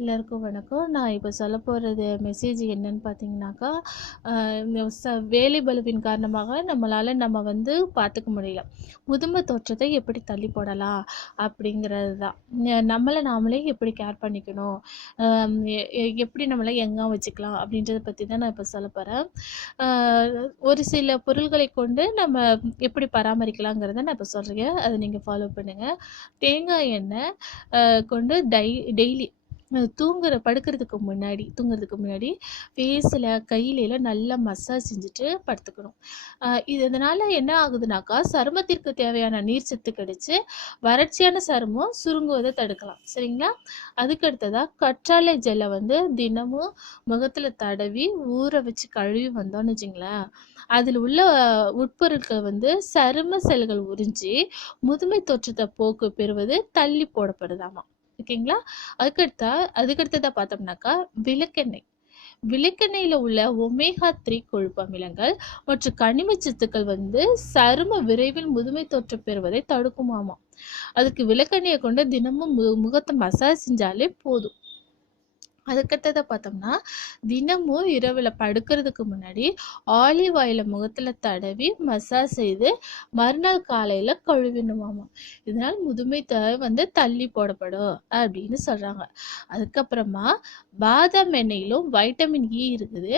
எல்லாருக்கும் வணக்கம். நான் இப்போ சொல்ல போகிறது மெசேஜ் என்னன்னு பார்த்தீங்கன்னாக்கா ச வேலை பலுவின் காரணமாக நம்மளால் நம்ம வந்து பார்த்துக்க முடியல. முதுமை தோற்றத்தை எப்படி தள்ளி போடலாம் அப்படிங்கிறது தான் நம்மளை நாமளே எப்படி கேர் பண்ணிக்கணும்? எ- எப்படி நம்மளை எங்கே வச்சுக்கலாம் அப்படின்றத பற்றி தான் நான் இப்போ சொல்ல போகிறேன் ஒரு சில பொருள்களை கொண்டு நம்ம எப்படி பராமரிக்கலாங்கிறத நான் இப்போ சொல்கிறேன் அதை நீங்கள் ஃபாலோ பண்ணுங்கள் தேங்காய் எண்ணெய் கொண்டு டை டெய்லி தூங்குற படுக்கிறதுக்கு முன்னாடி தூங்குறதுக்கு முன்னாடி ஃபேஸில் கையிலலாம் நல்லா மசாஜ் செஞ்சுட்டு படுத்துக்கணும். இது இதனால் என்ன ஆகுதுனாக்கா சருமத்திற்கு தேவையான நீர் சத்து கிடைச்சு வறட்சியான சருமம் சுருங்குவதை தடுக்கலாம். சரிங்களா? அதுக்கு அடுத்ததாக கற்றாழை ஜெல்லை வந்து தினமும் முகத்தில் தடவி ஊற வச்சு கழுவி வந்தோம்னு வச்சுங்களேன் அதில் உள்ள உட்பொருட்கள் வந்து சரும செல்கள் உறிஞ்சி முதுமை தோற்றத்தை போக்கு பெறுவது தள்ளி போடப்படுதாமா ஓகேங்களா? அதுக்கடுத்தா அதுக்கடுத்ததாக பார்த்தோம்னாக்கா விளக்கெண்ணெய். விளக்கெண்ணெயில் உள்ள ஒமேகா த்ரீ கொழுப்பு அமிலங்கள் மற்றும் கனிமச் சத்துக்கள் வந்து சரும விரைவில் முதுமை தோற்றம் பெறுவதை தடுக்குமாமா அதுக்கு விளக்கெண்ணெயை கொண்டு தினமும் மு முகத்தை மசாஜ் செஞ்சாலே போதும். அதுக்கடுத்ததை பார்த்தோம்னா தினமும் இரவில் படுக்கிறதுக்கு முன்னாடி ஆலிவ் ஆயிலை முகத்தில் தடவி மசாஜ் செய்து மறுநாள் காலையில் கழுவிடணுமாமா இதனால் முதுமை த வந்து தள்ளி போடப்படும் அப்படின்னு சொல்கிறாங்க அதுக்கப்புறமா பாதாம் எண்ணெயிலும் வைட்டமின் இ e இருக்குது.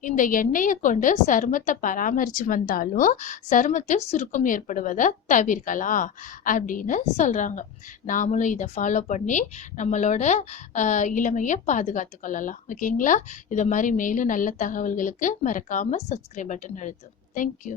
இந்த எண்ணெயை கொண்டு சருமத்தை பராமரித்து வந்தாலும் சருமத்தில் சுருக்கம் ஏற்படுவதை தவிர்க்கலாம் அப்படின்னு சொல்கிறாங்க நாமளும் இதை ஃபாலோ பண்ணி நம்மளோட இளமையை பாதுகாக்க பாதுகாத்து கொள்ளலாம் ஓகேங்களா? இதை மாதிரி மேலும் நல்ல தகவல்களுக்கு மறக்காமல் சப்ஸ்கிரைப் பட்டன் அழுத்தும் தேங்க்யூ